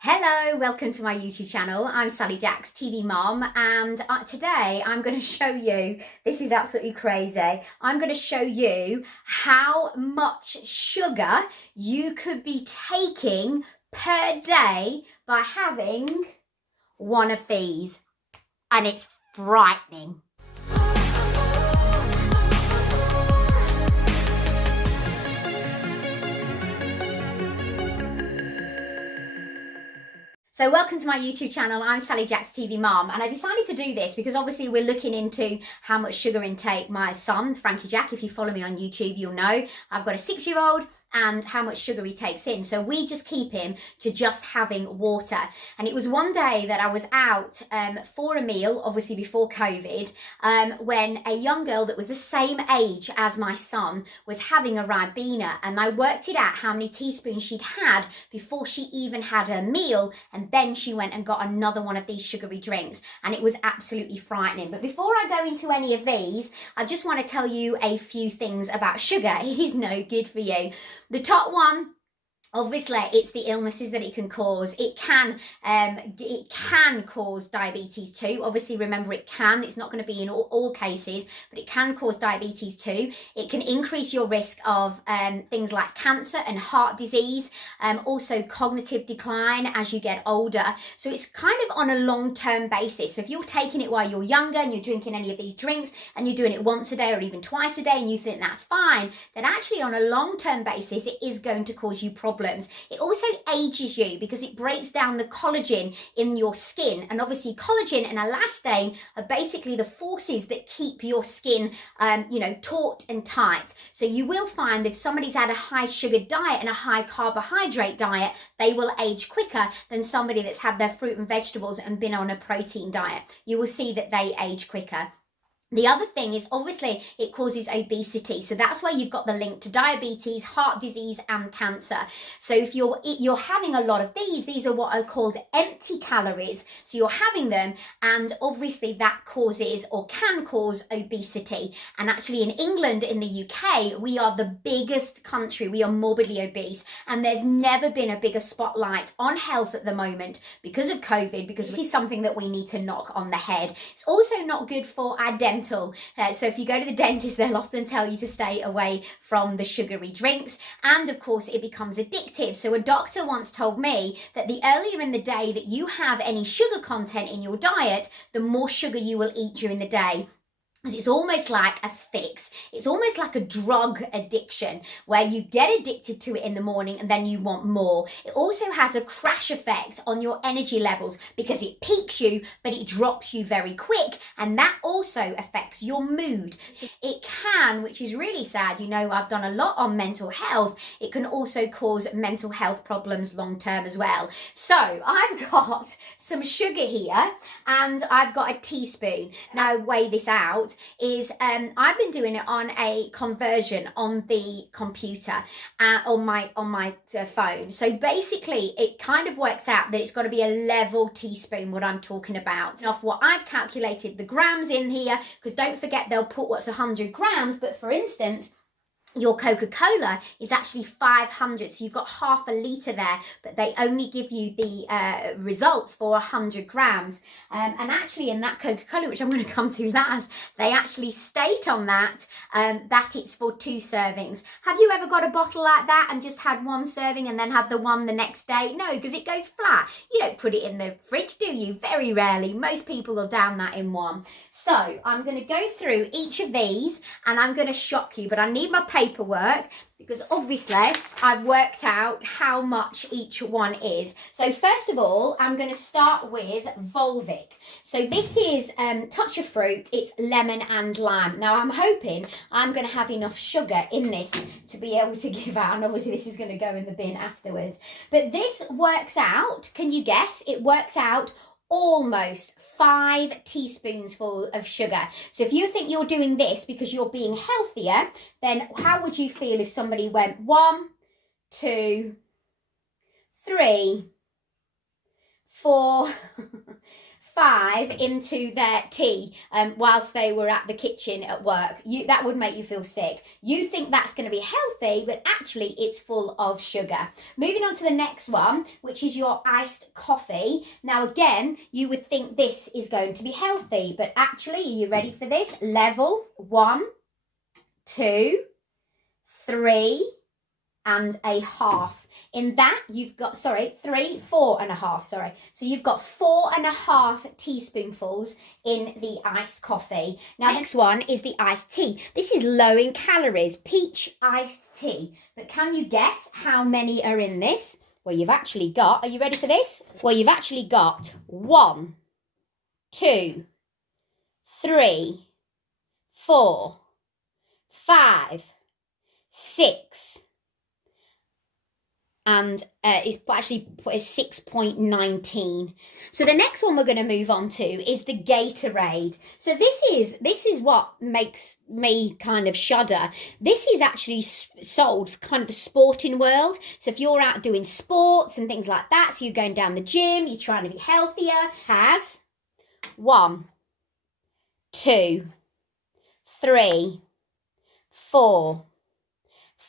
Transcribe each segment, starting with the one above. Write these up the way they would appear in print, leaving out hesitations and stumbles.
Hello, welcome to my YouTube channel. I'm Sally Jack's TV mom, and today I'm going to show you, this is absolutely crazy, I'm going to show you how much sugar you could be taking per day by having one of these, and it's frightening. So welcome to my YouTube channel. I'm Sally Jack's TV mom, and I decided to do this because obviously we're looking into how much sugar intake my son, Frankie Jack, if you follow me on YouTube, you'll know I've got a 6-year-old, and how much sugar he takes in. So we just keep him to just having water. And it was one day that I was out for a meal, obviously before COVID, when a young girl that was the same age as my son was having a Ribena, and I worked it out how many teaspoons she'd had before she even had her meal, and then she went and got another one of these sugary drinks, and it was absolutely frightening. But before I go into any of these, I just want to tell you a few things about sugar. It is no good for you. The top one, obviously, it's the illnesses that it can cause. It can cause diabetes too. Obviously, remember, it's not going to be in all cases, but it can cause diabetes too. It can increase your risk of things like cancer and heart disease, also cognitive decline as you get older. So it's kind of on a long-term basis. So if you're taking it while you're younger and you're drinking any of these drinks and you're doing it once a day or even twice a day and you think that's fine, then actually on a long-term basis, it is going to cause you problems. It also ages you because it breaks down the collagen in your skin, and obviously collagen and elastane are basically the forces that keep your skin taut and tight. So you will find if somebody's had a high sugar diet and a high carbohydrate diet, they will age quicker than somebody that's had their fruit and vegetables and been on a protein diet. You will see that they age quicker. The other thing is obviously it causes obesity. So that's where you've got the link to diabetes, heart disease and cancer. So if you're having a lot of these are what are called empty calories. So you're having them, and obviously that causes or can cause obesity. And actually in England, in the UK, we are the biggest country. We are morbidly obese, and there's never been a bigger spotlight on health at the moment because of COVID, because this is something that we need to knock on the head. It's also not good for our dental. So if you go to the dentist, they'll often tell you to stay away from the sugary drinks, and of course it becomes addictive. So a doctor once told me that the earlier in the day that you have any sugar content in your diet, the more sugar you will eat during the day. It's almost like a fix. It's almost like a drug addiction where you get addicted to it in the morning and then you want more. It also has a crash effect on your energy levels because it peaks you, but it drops you very quick, and that also affects your mood. It can, which is really sad, I've done a lot on mental health, it can also cause mental health problems long term as well. So I've got some sugar here and I've got a teaspoon. Now weigh this out. I've been doing it on a conversion on the computer, on my phone. So basically it kind of works out that it's got to be a level teaspoon, what I'm talking about. Off what I've calculated the grams in here, because don't forget they'll put what's 100 grams, but for instance, your Coca-Cola is actually 500, so you've got half a litre there, but they only give you the results for 100 grams. And actually in that Coca-Cola, which I'm going to come to last, they actually state on that that it's for 2 servings. Have you ever got a bottle like that and just had 1 serving and then had the one the next day? No, because it goes flat. You don't put it in the fridge, do you? Very rarely. Most people will down that in one. So I'm going to go through each of these and I'm going to shock you, but I need my paperwork because obviously I've worked out how much each one is. So first of all, I'm going to start with Volvic. So this is touch of fruit. It's lemon and lime. Now I'm hoping I'm going to have enough sugar in this to be able to give out, and obviously this is going to go in the bin afterwards. But this works out, can you guess? It works out almost 5 teaspoons full of sugar. So if you think you're doing this because you're being healthier, then how would you feel if somebody went 1, 2, 3, 4, 5 into their tea whilst they were at the kitchen at work. That would make you feel sick. You think that's going to be healthy, but actually it's full of sugar. Moving on to the next one, which is your iced coffee. Now again, you would think this is going to be healthy, but actually, are you ready for this? Level 1, 2, 3 and a half. In that, you've got, 4.5, sorry. So you've got 4.5 teaspoonfuls in the iced coffee. Now, next one is the iced tea. This is low in calories, peach iced tea. But can you guess how many are in this? Well, you've actually got, are you ready for this? Well, you've actually got 1, 2, 3, 4, 5, 6, and it's 6.19. So the next one we're going to move on to is the Gatorade. So this is what makes me kind of shudder. This is actually sold for kind of the sporting world. So if you're out doing sports and things like that, so you're going down the gym, you're trying to be healthier, has 1, 2, 3, 4,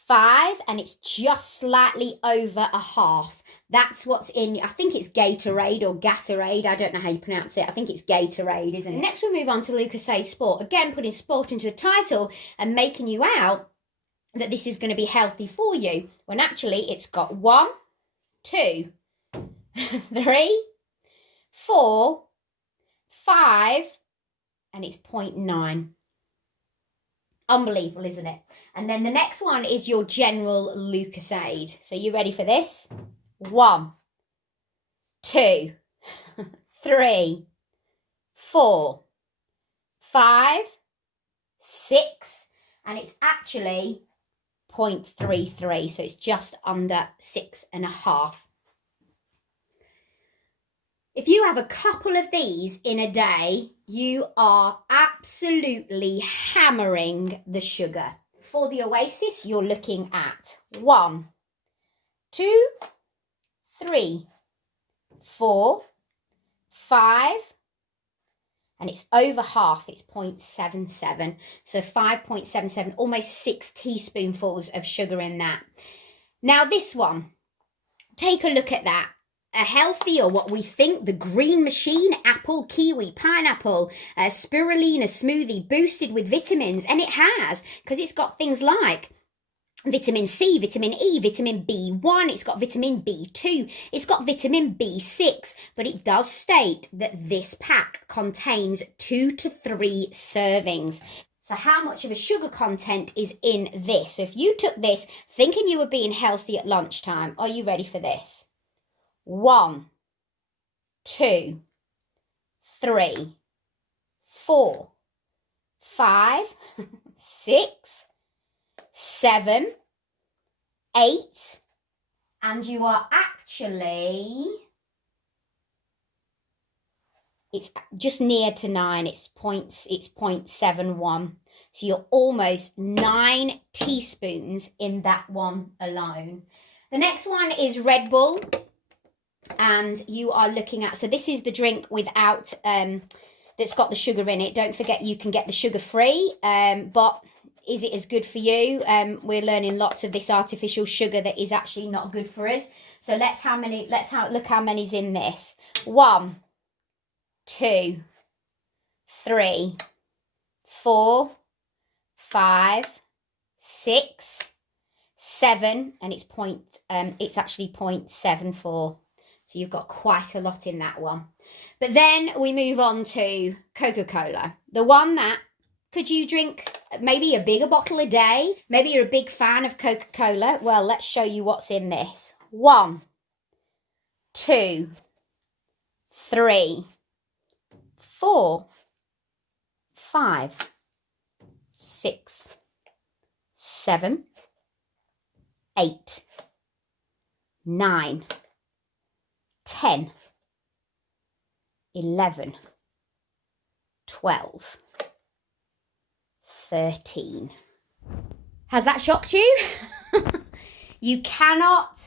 5, and it's just slightly over a half. That's what's in, I think it's Gatorade or Gatorade. I don't know how you pronounce it. I think it's Gatorade, isn't it? Next we'll move on to Lucozade Sport. Again, putting sport into the title and making you out that this is going to be healthy for you, when actually it's got 1, 2, 3, 4, 5, and it's 0.9. Unbelievable, isn't it? And then the next one is your general Lucozade. So you ready for this? 1, 2, 3, 4, 5, 6, and it's actually 0.33. So it's just under 6.5. If you have a couple of these in a day, you are absolutely hammering the sugar. For the Oasis, you're looking at 1, 2, 3, 4, 5, and it's over half, it's 0.77. So 5.77, almost 6 teaspoonfuls of sugar in that. Now this one, take a look at that. A healthy, or what we think, the green machine, apple, kiwi, pineapple, spirulina smoothie boosted with vitamins. And it has, because it's got things like vitamin C, vitamin E, vitamin B1, it's got vitamin B2, it's got vitamin B6, but it does state that this pack contains 2 to 3 servings. So how much of a sugar content is in this? So if you took this thinking you were being healthy at lunchtime, are you ready for this? 1, 2, 3, 4, 5, 6, 7, 8, and you are actually, it's just near to 9, it's 0.71. So you're almost 9 teaspoons in that one alone. The next one is Red Bull. And you are looking at, so this is the drink without, that's got the sugar in it. Don't forget you can get the sugar free, but is it as good for you? We're learning lots of this artificial sugar that is actually not good for us. So look how many's in this. 1, 2, 3, 4, 5, 6, 7, and it's actually 0.74. So you've got quite a lot in that one. But then we move on to Coca-Cola. The one that, could you drink maybe a bigger bottle a day? Maybe you're a big fan of Coca-Cola. Well, let's show you what's in this. 1, 2, 3, 4, 5, 6, 7, 8, 9, 10, 11, 12, 13. Has that shocked you? You cannot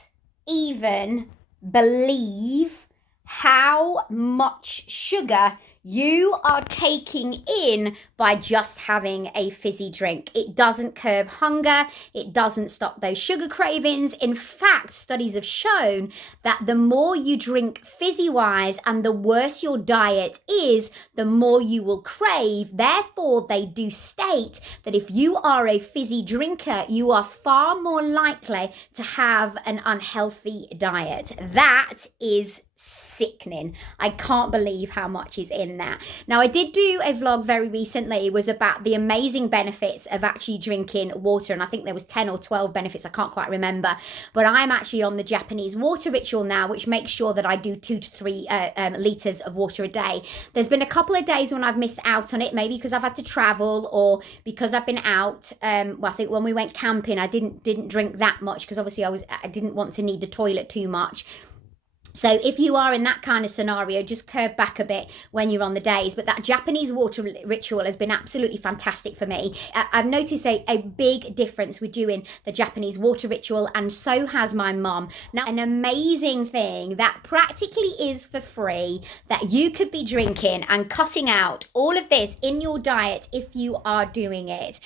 even believe how much sugar you are taking in by just having a fizzy drink. It doesn't curb hunger. It doesn't stop those sugar cravings. In fact, studies have shown that the more you drink fizzy-wise and the worse your diet is, the more you will crave. Therefore, they do state that if you are a fizzy drinker, you are far more likely to have an unhealthy diet. That is sickening. I can't believe how much is in that. Now, I did do a vlog very recently. It was about the amazing benefits of actually drinking water, and I think there was 10 or 12 benefits. I can't quite remember, but I'm actually on the Japanese water ritual now, which makes sure that I do 2 to 3 liters of water a day. There's been a couple of days when I've missed out on it, maybe because I've had to travel or because I've been out. Well, I think when we went camping, I didn't drink that much because obviously I didn't want to need the toilet too much. So if you are in that kind of scenario, just curb back a bit when you're on the days. But that Japanese water ritual has been absolutely fantastic for me. I've noticed a big difference with doing the Japanese water ritual, and so has my mum. Now, an amazing thing that practically is for free that you could be drinking and cutting out all of this in your diet if you are doing it.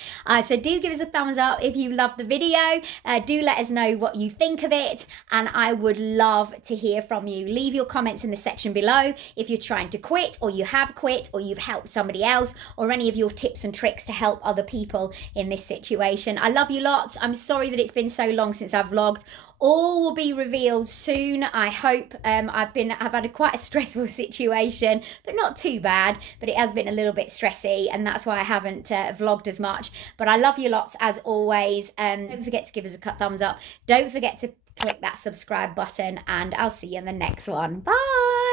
So do give us a thumbs up if you love the video. Do let us know what you think of it, and I would love to hear from you. Leave your comments in the section below if you're trying to quit, or you have quit, or you've helped somebody else, or any of your tips and tricks to help other people in this situation. I love you lots. I'm sorry that it's been so long since I've vlogged. All will be revealed soon, I hope. I've had quite a stressful situation, but not too bad, but it has been a little bit stressy, and that's why I haven't vlogged as much. But I love you lots as always. Don't forget to give us a thumbs up. Don't forget to click that subscribe button, and I'll see you in the next one. Bye.